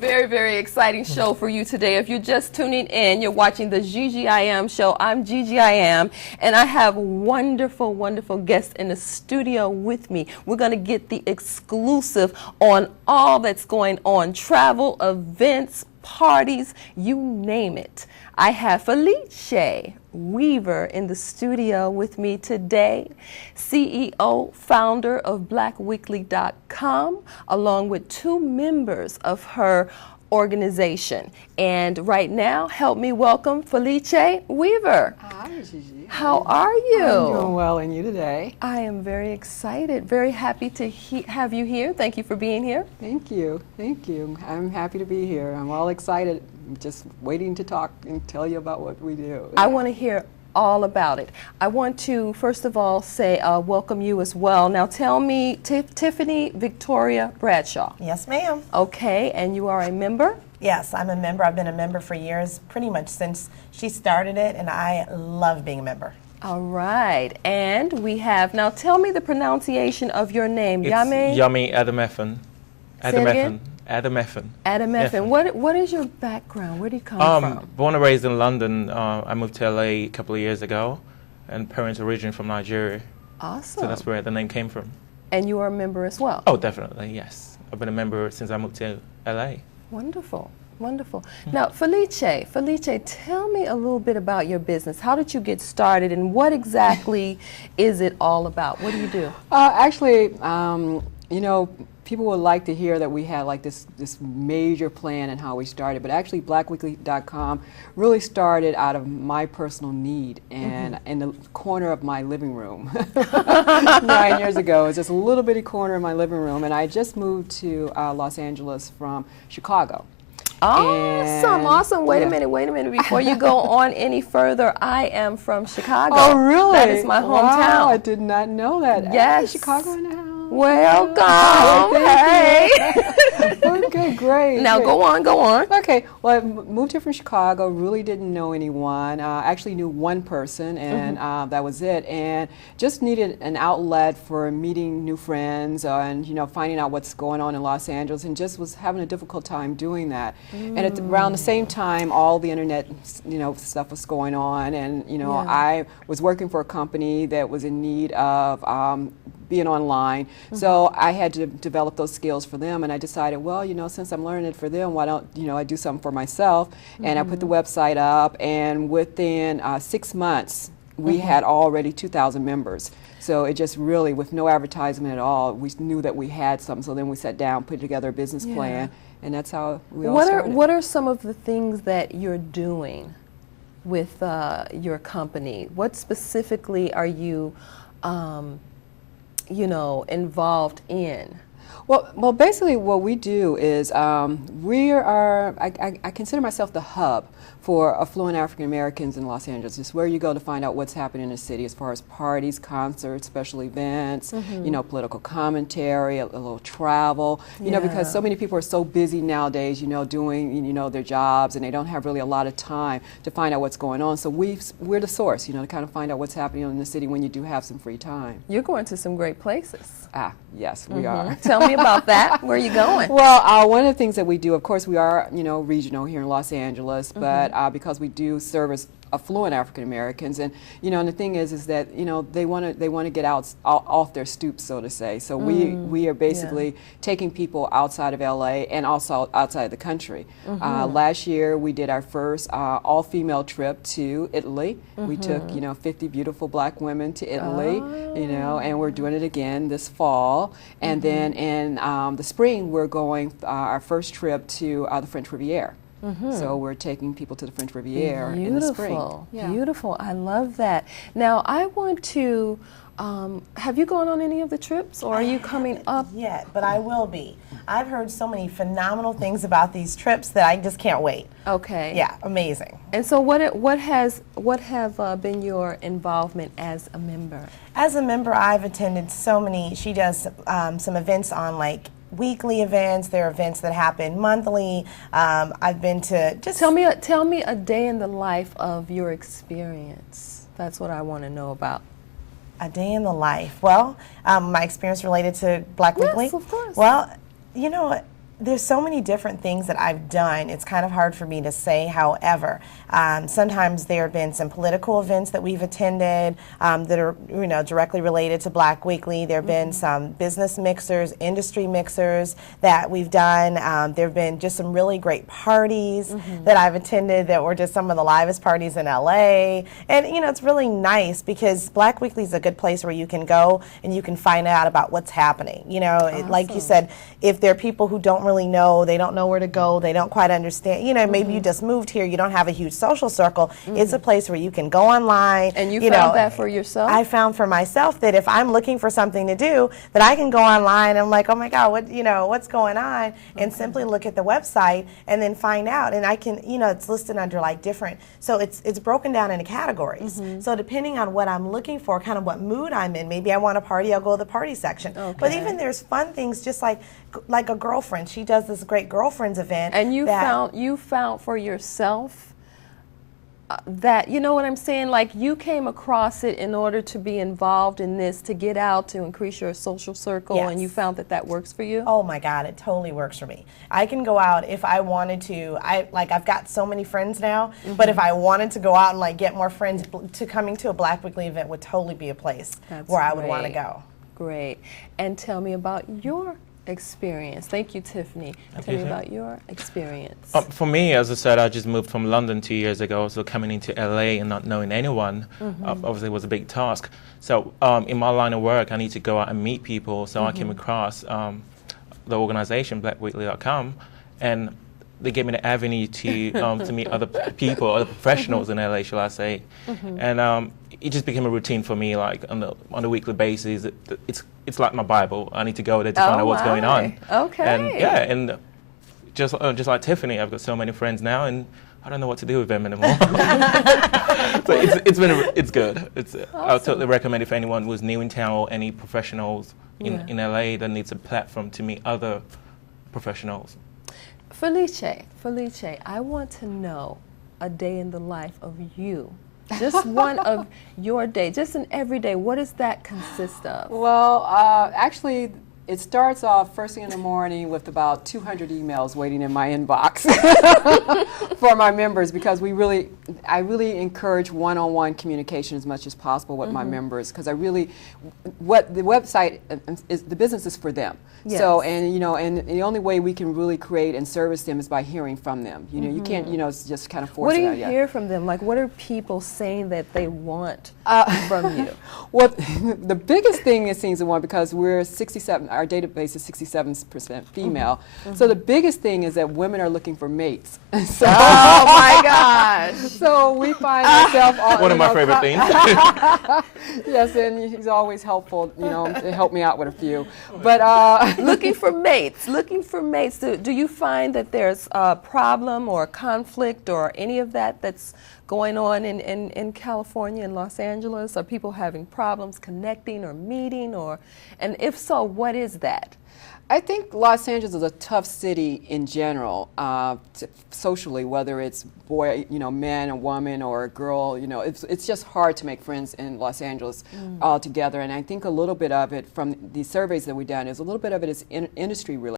Very, very exciting show for you today. If you're just tuning in, you're watching the Gigi Iam show. I'm Gigi Iam, and I have wonderful, wonderful guests in the studio with me. We're going to get the exclusive on all that's going on, travel, events, parties, you name it. I have Fleace Weaver in the studio with me today, CEO, founder of blackweekly.com, along with two members of her organization. And right now, help me welcome Fleace Weaver. Hi, Gigi. How are you? I'm doing well, and you today? I am very excited, very happy to have you here. Thank you for being here. Thank you. Thank you. I'm happy to be here. I'm all excited, just waiting to talk and tell you about what we do. I want to hear all about it. I want to, first of all, say welcome you as well. Now tell me, Tiffany Victoria Bradshaw. Yes, ma'am. Okay, and you are a member? Yes, I'm a member. I've been a member for years, pretty much since she started it, and I love being a member. All right, and we have, now tell me the pronunciation of your name. It's Yomi? Yomi Ademefun. Ademefun. Ademefun. Ademefun. What is your background? Where do you come from? Born and raised in London. I moved to LA a couple of years ago, and parents originally from Nigeria. Awesome. So that's where the name came from. And you are a member as well? Oh, definitely, yes. I've been a member since I moved to LA. Wonderful, wonderful. Now, Fleace, tell me a little bit about your business. How did you get started, and what exactly is it all about? What do you do? Actually, you know, people would like to hear that we had like this major plan and how we started, but actually blackweekly.com really started out of my personal need and in the corner of my living room 9 years ago. It was just a little bitty corner of my living room, and I just moved to Los Angeles from Chicago. Awesome, awesome. Wait a minute. Before you go on any further, I am from Chicago. Oh, really? That is my hometown. Wow, I did not know that. Yes. Hey, Chicago in the house. Welcome. Hey. Okay, great. Now great. go on. Okay, well, I moved here from Chicago, really didn't know anyone. Actually knew one person, and that was it. And just needed an outlet for meeting new friends and, you know, finding out what's going on in Los Angeles, and just was having a difficult time doing that. And at around the same time, all the internet, you know, stuff was going on, and, you know, I was working for a company that was in need of being online. So I had to develop those skills for them, and I decided, well, you know, since I'm learning it for them, why don't, you know, I do something for myself? And I put the website up, and within 6 months, we had already 2,000 members. So it just really, with no advertisement at all, we knew that we had something. So then we sat down, put together a business plan, and that's how we all started. What are some of the things that you're doing with your company? What specifically are you you know, involved in? Well, basically what we do is we are, I consider myself the hub for affluent African Americans in Los Angeles. It's where you go to find out what's happening in the city as far as parties, concerts, special events, you know, political commentary, a little travel, you know, because so many people are so busy nowadays, you know, doing, you know, their jobs, and they don't have really a lot of time to find out what's going on. So we're the source, you know, to kind of find out what's happening in the city when you do have some free time. You're going to some great places. Yes, we are. Tell me about that. Where are you going? Well, one of the things that we do, of course, we are, you know, regional here in Los Angeles, but because we do service affluent African Americans, and you know, and the thing is that, you know, they want to get out off their stoop, so to say. So we are basically taking people outside of LA and also outside of the country. Last year we did our first all-female trip to Italy. We took, you know, 50 beautiful black women to Italy, you know, and we're doing it again this fall. And then in the spring we're going our first trip to the French Riviera. So we're taking people to the French Riviera in the spring. Beautiful. I love that. Now I want to, have you gone on any of the trips, or are you coming up? Yet, but I will be. I've heard so many phenomenal things about these trips that I just can't wait. Okay. Yeah, amazing. And so what have been your involvement as a member? As a member, I've attended so many. She does some events on like weekly events. There are events that happen monthly. I've been to just tell me a day in the life of your experience. That's what I want to know about. A day in the life. Well, my experience related to Black Weekly. Yes, of course. Well, you know, There's so many different things that I've done. It's kind of hard for me to say. However, sometimes there have been some political events that we've attended that are, directly related to Black Weekly. There have been some business mixers, industry mixers that we've done. There have been just some really great parties that I've attended that were just some of the livest parties in LA. And it's really nice because Black Weekly is a good place where you can go and you can find out about what's happening. Awesome. Like you said, if there are people who don't really know, they don't know where to go, they don't quite understand, maybe you just moved here, you don't have a huge social circle, it's a place where you can go online. And you found that for yourself? I found for myself that if I'm looking for something to do, that I can go online and I'm like, oh my God, what's going on? And simply look at the website and then find out. And I can, it's listed under like different, so it's broken down into categories. So depending on what I'm looking for, kind of what mood I'm in, maybe I want a party, I'll go to the party section. Okay. But even there's fun things, just like a girlfriend. She does this great girlfriends event. And you found for yourself that, you know what I'm saying? Like you came across it in order to be involved in this, to get out, to increase your social circle, and you found that works for you? Oh my God, it totally works for me. I can go out if I wanted to. I've got so many friends now, but if I wanted to go out and get more friends, to coming to a Black Weekly event would totally be a place where I would want to go. Great. And tell me about your experience. Thank you, Tiffany. Tell me about your experience. For me, as I said, I just moved from London 2 years ago, so coming into LA and not knowing anyone obviously was a big task. So in my line of work, I need to go out and meet people, so I came across the organization, blackweekly.com, and they gave me the avenue to meet other people, other professionals in LA, shall I say. And it just became a routine for me, like on a weekly basis. It's like my Bible. I need to go there to find out what's going on. Okay. And just like Tiffany, I've got so many friends now, and I don't know what to do with them anymore. So it's good. Awesome. I would totally recommend if anyone was new in town or any professionals in LA that needs a platform to meet other professionals. Felice, I want to know a day in the life of you. Just one of your day, just an everyday. What does that consist of? Well, actually, it starts off first thing in the morning with about 200 emails waiting in my inbox for my members, because I really encourage one-on-one communication as much as possible with my members, because what the website is, the business is for them. Yes. So, and the only way we can really create and service them is by hearing from them. You can't, just kind of force it out. What do you hear from them? Like, what are people saying that they want from you? Well, the biggest thing it seems to want, because we're 67, our database is 67% female. So the biggest thing is that women are looking for mates. So, oh my gosh! So we find ourselves one of my favorite things. Yes, and he's always helpful, to help me out with a few. But looking for mates. Do you find that there's a problem or a conflict or any of that's going on in California and Los Angeles? Are people having problems connecting or meeting, and if so, what is that? I think Los Angeles is a tough city in general, socially, whether it's boy, man, a woman, or a girl. It's just hard to make friends in Los Angeles altogether. And I think a little bit of it, from the surveys that we've done, is a little bit of it is industry related.